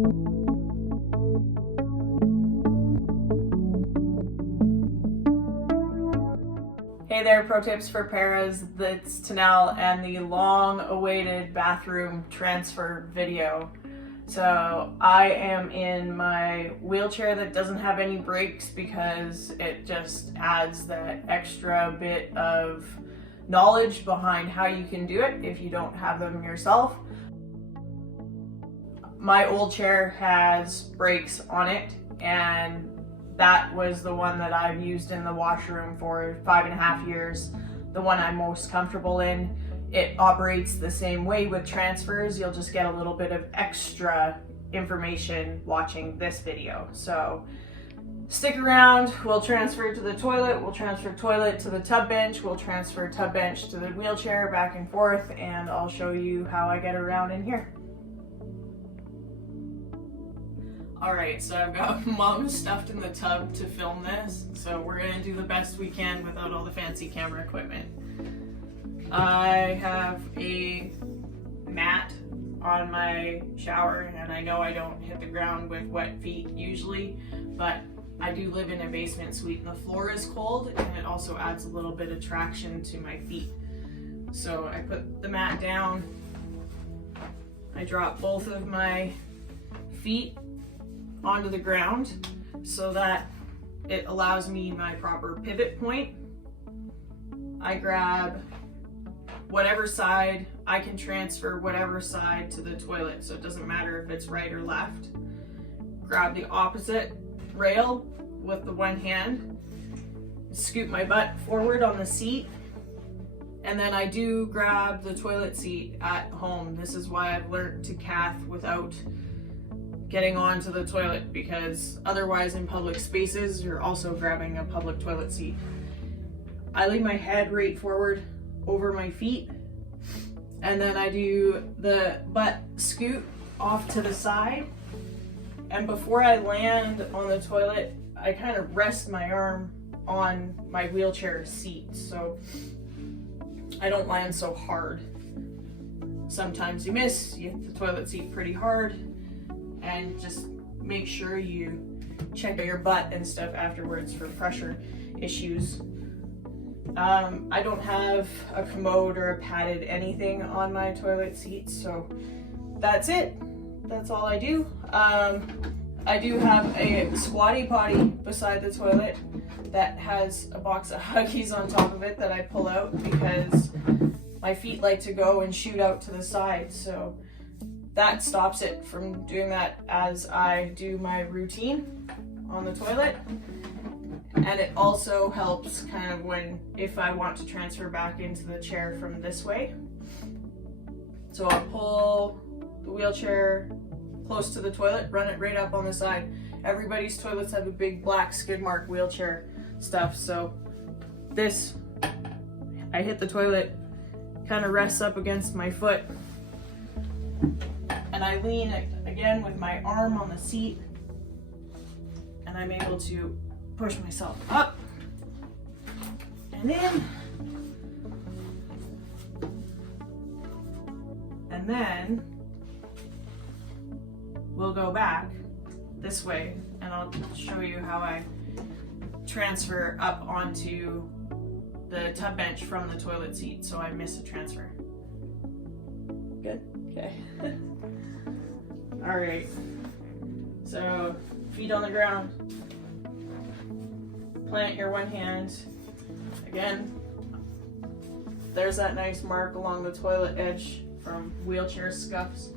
Hey there, pro tips for paras. It's Tanel and the long-awaited bathroom transfer video. So I am in my wheelchair that doesn't have any brakes because it just adds that extra bit of knowledge behind how you can do it if you don't have them yourself. My old chair has brakes on it, and that was the one that I've used in the washroom for 5.5 years, the one I'm most comfortable in. It operates the same way with transfers. You'll just get a little bit of extra information watching this video. So stick around, we'll transfer to the toilet, we'll transfer toilet to the tub bench, we'll transfer tub bench to the wheelchair, back and forth, and I'll show you how I get around in here. Alright, so I've got Mom stuffed in the tub to film this, so we're gonna do the best we can without all the fancy camera equipment. I have a mat on my shower, and I know I don't hit the ground with wet feet usually, but I do live in a basement suite and the floor is cold, and it also adds a little bit of traction to my feet. So I put the mat down, I drop both of my feet onto the ground so that it allows me my proper pivot point. I grab whatever side, I can transfer whatever side to the toilet, so it doesn't matter if it's right or left. Grab the opposite rail with the one hand, scoop my butt forward on the seat, and then I do grab the toilet seat at home. This is why I've learned to cath without getting onto the toilet, because otherwise in public spaces you're also grabbing a public toilet seat. I leave my head right forward over my feet, and then I do the butt scoot off to the side, and before I land on the toilet I kind of rest my arm on my wheelchair seat so I don't land so hard. Sometimes you miss, you hit the toilet seat pretty hard, and just make sure you check your butt and stuff afterwards for pressure issues. I don't have a commode or a padded anything on my toilet seat, so that's it. That's all I do. I do have a squatty potty beside the toilet that has a box of Huggies on top of it that I pull out because my feet like to go and shoot out to the side, so that stops it from doing that as I do my routine on the toilet. And it also helps kind of if I want to transfer back into the chair from this way. So I'll pull the wheelchair close to the toilet, run it right up on the side. Everybody's toilets have a big black skid mark wheelchair stuff, so this, I hit the toilet, kind of rests up against my foot, and I lean again with my arm on the seat, and I'm able to push myself up and in, and then we'll go back this way and I'll show you how I transfer up onto the tub bench from the toilet seat so I miss a transfer. Good? Okay. All right, so feet on the ground, plant your one hand. Again, there's that nice mark along the toilet edge from wheelchair scuffs.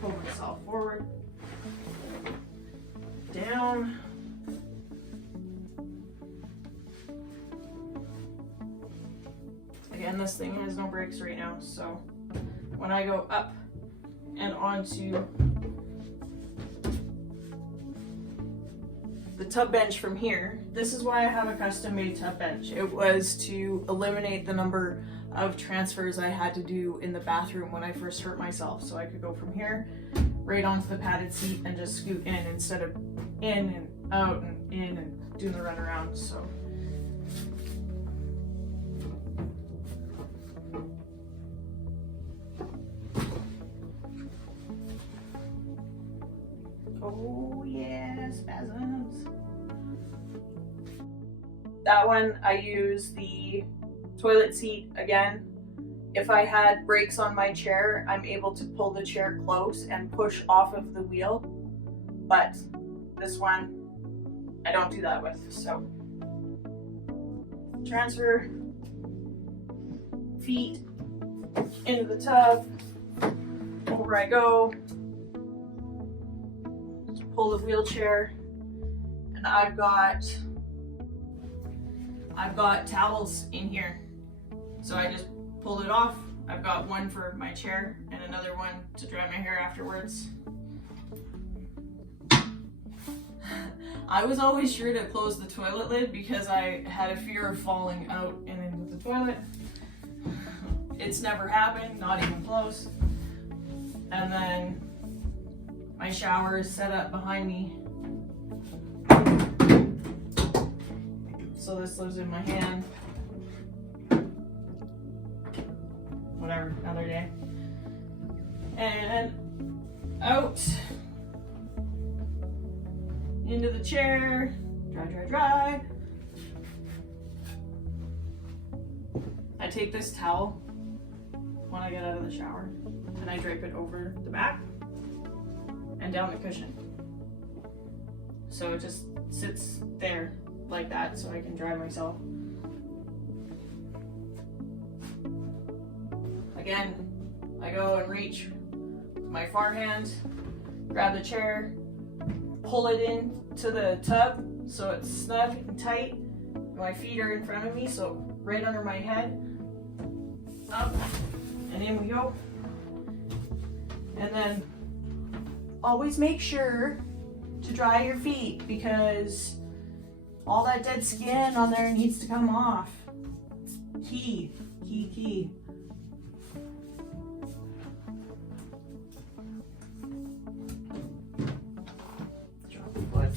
Pull myself forward, down, again this thing has no brakes right now, so when I go up and onto the tub bench from here, this is why I have a custom made tub bench. It was to eliminate the number of transfers I had to do in the bathroom when I first hurt myself, so I could go from here right onto the padded seat and just scoot in instead of in and out and in and doing the run around. So Oh yeah, spasms. That one, I use the toilet seat again. If I had brakes on my chair, I'm able to pull the chair close and push off of the wheel. But this one, I don't do that with. So transfer feet into the tub. Over I go. Pull the wheelchair, and I've got towels in here. So I just pulled it off. I've got one for my chair and another one to dry my hair afterwards. I was always sure to close the toilet lid because I had a fear of falling out and into the toilet. It's never happened, not even close. And then my shower is set up behind me. So this lives in my hand. Whatever, another day. And out into the chair. Dry, dry, dry. I take this towel when I get out of the shower and I drape it over the back and down the cushion. So it just sits there like that so I can dry myself. Again, I go and reach with my far hand, grab the chair, pull it into the tub so it's snug and tight. My feet are in front of me, so right under my head. Up, and in we go. And then always make sure to dry your feet because all that dead skin on there needs to come off. Key. Drop the foot.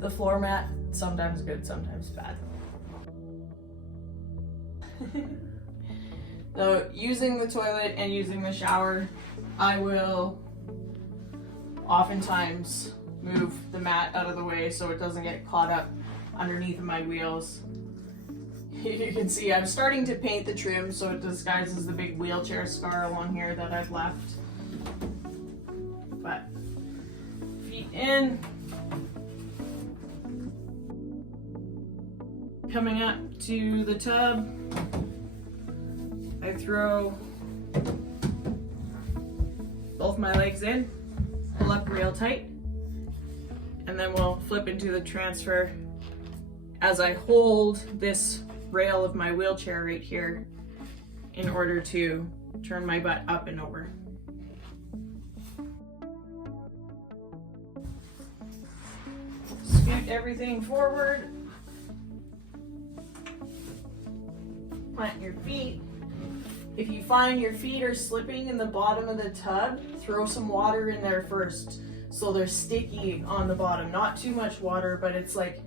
The floor mat, sometimes good, sometimes bad. So using the toilet and using the shower, I will oftentimes move the mat out of the way so it doesn't get caught up underneath my wheels. You can see I'm starting to paint the trim so it disguises the big wheelchair scar along here that I've left. But feet in. Coming up to the tub, I throw both my legs in, pull up real tight, and then we'll flip into the transfer as I hold this rail of my wheelchair right here in order to turn my butt up and over. Scoot everything forward. Plant your feet. If you find your feet are slipping in the bottom of the tub, throw some water in there first so they're sticky on the bottom. Not too much water, but it's like,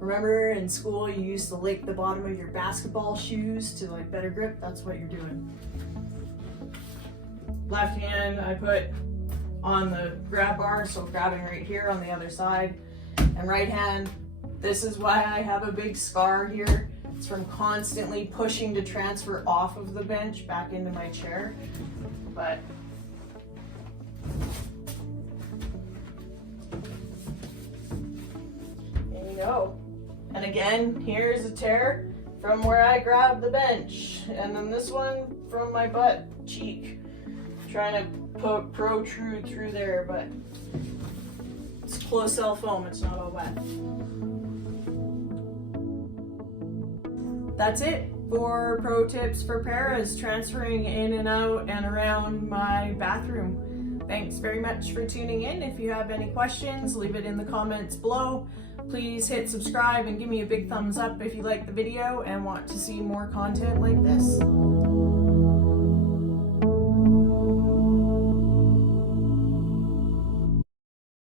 remember in school you used to lick the bottom of your basketball shoes to like better grip? That's what you're doing. Left hand I put on the grab bar, so grabbing right here on the other side. And right hand, this is why I have a big scar here. It's from constantly pushing to transfer off of the bench back into my chair. But there you go. And again, here's a tear from where I grabbed the bench. And then this one from my butt cheek. Trying to protrude through there, but it's closed cell foam, it's not all wet. That's it for pro tips for paras transferring in and out and around my bathroom. Thanks very much for tuning in. If you have any questions, leave it in the comments below. Please hit subscribe and give me a big thumbs up if you like the video and want to see more content like this.